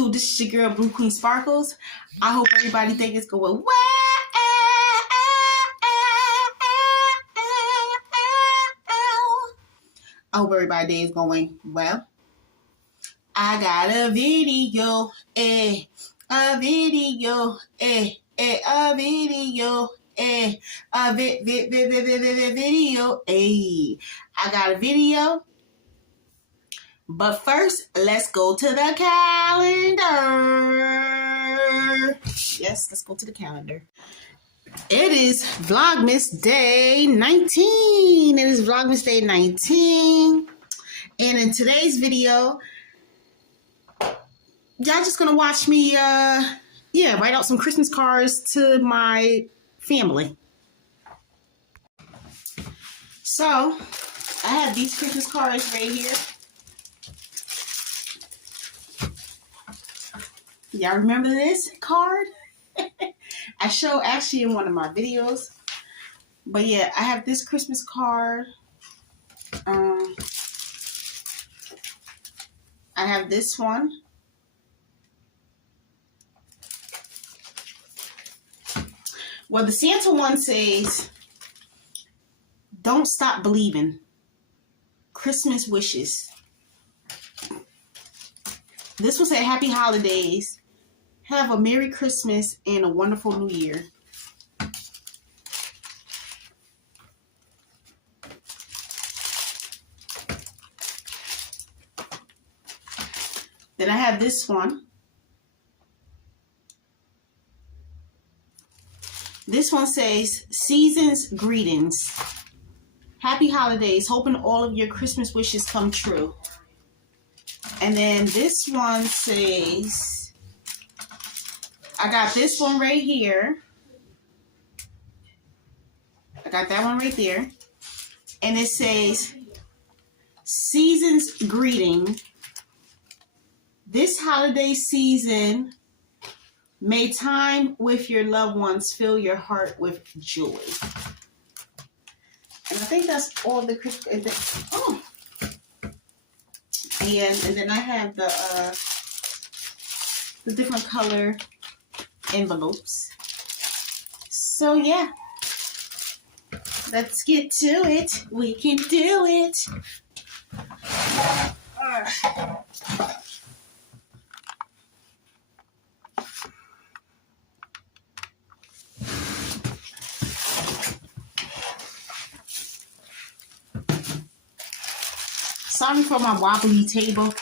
YouTube. This is your girl, Blue Queen Sparkles. I hope everybody think it's going well. I hope everybody's day is going well. I got a video, a video, a video, a video, I got a video. But first, let's go to the calendar. Yes, let's go to the calendar. It is Vlogmas Day 19. It is Vlogmas Day 19. And in today's video, y'all just gonna watch me, write out some Christmas cards to my family. So, I have these Christmas cards right here. Y'all remember this card? I show actually in one of my videos. But yeah, I have this Christmas card. I have this one. Well, the Santa one says, "Don't stop believing. Christmas wishes." This will say, "Happy holidays. Have a Merry Christmas and a wonderful New Year." Then I have this one. This one says, "Season's greetings. Happy holidays. Hoping all of your Christmas wishes come true." And then this one says, I got this one right here. I got that one right there. And it says, "Season's greeting. This holiday season, may time with your loved ones fill your heart with joy." And I think that's all the Christmas. Oh. And then I have the different color envelopes. So yeah, let's get to it. We can do it. Sorry for my wobbly table.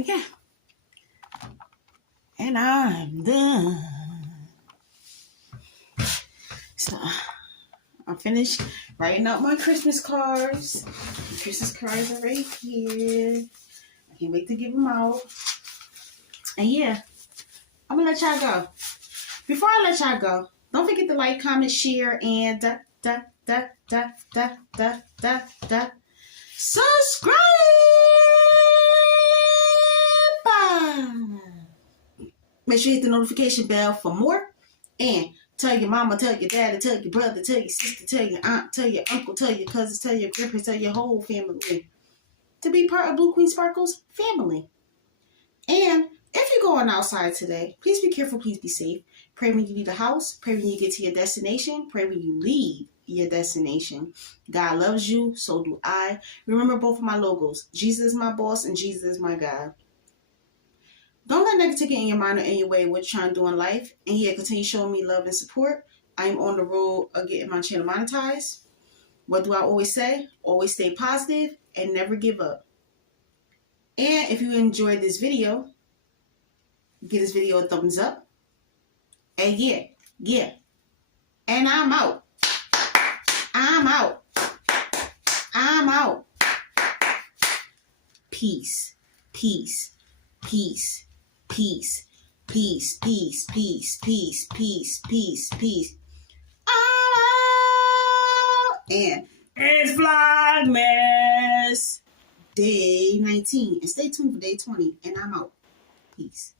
And yeah. And I'm done. So I'm finished writing out my Christmas cards. The Christmas cards are right here. I can't wait to give them out. And yeah, I'm gonna let y'all go. Before I let y'all go, don't forget to like, comment, share, and subscribe. Make sure you hit the notification bell for more. And tell your mama, tell your daddy, tell your brother, tell your sister, tell your aunt, tell your uncle, tell your cousins, tell your grandparents, tell your whole family to be part of Blue Queen Sparkle's family. And if you're going outside today, please be careful, please be safe. Pray when you leave the house. Pray when you get to your destination. Pray when you leave your destination. God loves you, so do I. Remember both of my logos. Jesus is my boss and Jesus is my God. Don't let negativity get in your mind or in your way of what you're trying to do in life. And yeah, continue showing me love and support. I'm on the road of getting my channel monetized. What do I always say? Always stay positive and never give up. And if you enjoyed this video, give this video a thumbs up. And yeah. And I'm out. I'm out. I'm out. Peace. Peace. Peace. Peace. Peace. Peace. Peace. Peace. Peace. Peace. Peace. I'm out. And it's Vlogmas Day 19. And stay tuned for Day 20. And I'm out. Peace.